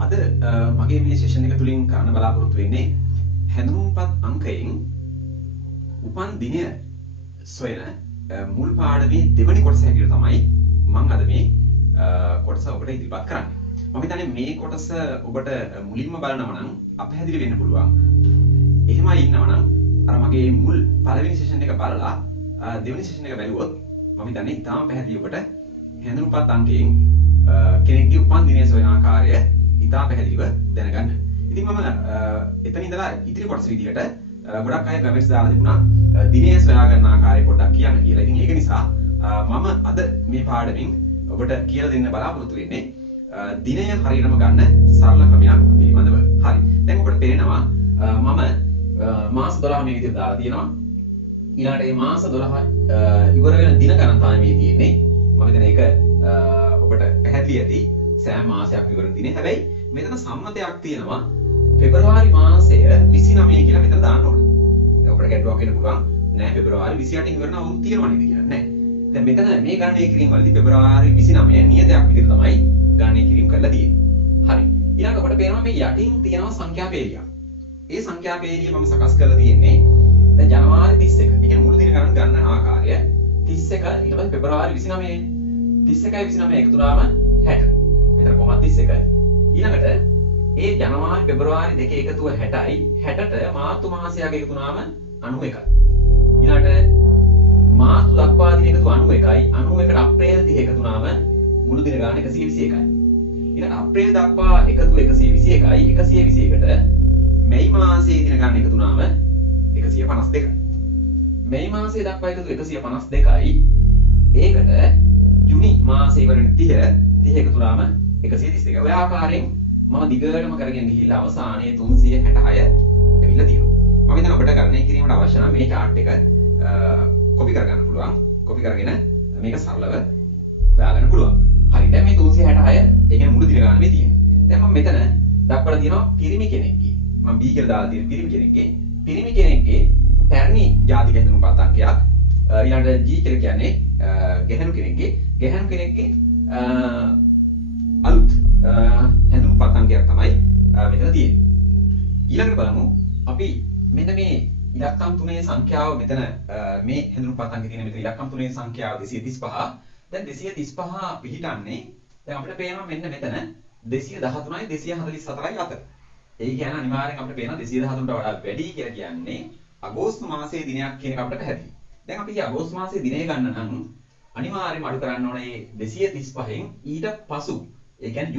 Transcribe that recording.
අද මගේ මේ සෙෂන් එක තුලින් කරන්න බලාපොරොත්තු වෙන්නේ හැඳුනුම්පත් අංකයෙන් උපන් දිනය සොයන මුල් පාඩමේ දෙවැනි කොටස හැටියට තමයි මම අද මේ කොටස ඔබට ඉදිරිපත් කරන්නේ. මම හිතන්නේ මේ කොටස ඔබට මුලින්ම බලනවා නම් අපහැදිලි වෙන්න පුළුවන්. එහෙමයි ඉන්නවා නම් අර මගේ මුල් පළවෙනි සෙෂන් එක බලලා දෙවෙනි සෙෂන් එක බැලුවොත් මම හිතන්නේ ඉතාම පැහැදිලි ඔබට හැඳුනුම්පත් අංකයෙන් කෙනෙක්ගේ උපන් දිනය සොයන ආකාරය ඉතා පැහැදිලිව දැනගන්න. ඉතින් මම එතන ඉඳලා ඉතිරි කොටස විදිහට ගොඩක් අය කමෙන්ට්ස් දාලා තිබුණා දිනය සොයා ගන්න ආකාරය පොඩ්ඩක් කියන්න කියලා. ඉතින් ඒක නිසා මම අද මේ පාඩමින් ඔබට කියලා දෙන්න බලාපොරොත්තු වෙන්නේ දිනය හරියටම ගන්න සරල ක්‍රමයක් පිළිබඳව. හරි. දැන් ඔබට පේනවා මම මාස 12 මේ විදිහට දාලා තියෙනවා. ඊළඟට මේ මාස 12 ඉවර වෙන දින ගණන් තමයි මේ තියෙන්නේ. මම හිතන ඒක ඔබට පැහැදිලි ඇති. සෑම මාසයක් ඉවර වෙන දිනේ. හැබැයි මෙතන සම්මතයක් තියෙනවා පෙබරවාරි මාසය 29 කියලා මෙතන දාන්න ඕන. දැන් ඔබට ගැටලුවක් වෙන්න පුළුවන්. නෑ පෙබරවාරි 28 ඉවරන අවුරුදු තියෙනවා නේද කියලා. නෑ. දැන් මෙතන මේ ගණනය කිරීම වලදී පෙබරවාරි 29 නියතයක් විදිහට තමයි ගණනය කිරීම කරලා තියෙන්නේ. හරි. ඊළඟ ඔබට පේනවා මේ යටින් තියෙනවා සංඛ්‍යා පේලියක්. ඒ සංඛ්‍යා පේලිය මම සකස් කරලා තියෙන්නේ දැන් ජනවාරි 31. ඒ කියන්නේ මුළු දින ගණන් ගන්න ආකාරය 31 ඊට පස්සේ පෙබරවාරි 29 31යි 29 එකතු වුණාම 60. මෙතන කොහොමද 31? ඊළඟට ඒ ජනවාරි පෙබරවාරි දෙක එකතුව 60යි 60ට මාර්තු මාසයක එකතු වුණාම 91යි. ඊළඟට මාර්තු දක්වා දින එකතු 91යි 91ට අප්‍රේල් 30 එකතු වුණාම මුළු දින ගාන 121යි. ඊළඟ අප්‍රේල් දක්වා එකතු 121යි 121ට මැයි මාසයේ දින ගාන එකතු වුණාම 152යි. මැයි මාසයේ දක්වා එකතු 152යි ඒකට ජුනි මාසයේ ඉවර වෙන 30 එකතු වුණාම 132. ඔය ආකාරයෙන් මම දිගටම කරගෙන ගිහිල්ලා අවසානයේ 366 ඇවිල්ලා තියෙනවා. මම හිතනවා ඔබට ගණනය කිරීමට අවශ්‍ය නම් මේ chart එක කොපි කරගන්න පුළුවන්. කොපි කරගෙන මේක සරලව හොයාගන්න පුළුවන්. හරි. දැන් මේ 366 ඒ කියන්නේ මුළු දින ගාන මේ තියෙන්නේ. දැන් මම මෙතන දක්වලා තියෙනවා පිරිමි කෙනෙක්ගේ. මම B කියලා දාලා තියෙන පිරිමි කෙනෙක්ගේ පැරණි ජාතික හැඳුනුම්පත් අංකයක්. ඊළඟට G කියලා කියන්නේ ගැහැණු කෙනෙක්ගේ අලුත් හැඳුනුම්පත් අංකයක් තමයි මෙතන තියෙන්නේ. ඊළඟට බලමු අපි මෙන්න මේ ඉලක්කම් තුනේ සංඛ්‍යාව මෙතන මේ හැඳුනුම්පත් අංකේ තියෙන මෙතන ඉලක්කම් තුනේ සංඛ්‍යාව 235. දැන් 235 පිහිටන්නේ දැන් අපිට පේනවා මෙන්න මෙතන 213යි 244යි අතර. ඒ කියන්නේ අනිවාර්යෙන් අපිට පේනවා 213ට වඩා වැඩි කියලා කියන්නේ අගෝස්තු මාසයේ දිනයක් කියන එක අපිට පැහැදිලි. දැන් අපි අගෝස්තු මාසයේ දිනය ගන්න නම් අනිවාර්යයෙන්ම අඩු කරන්න ඕනේ 235න් ඊට පසු ඒ කියන්නේ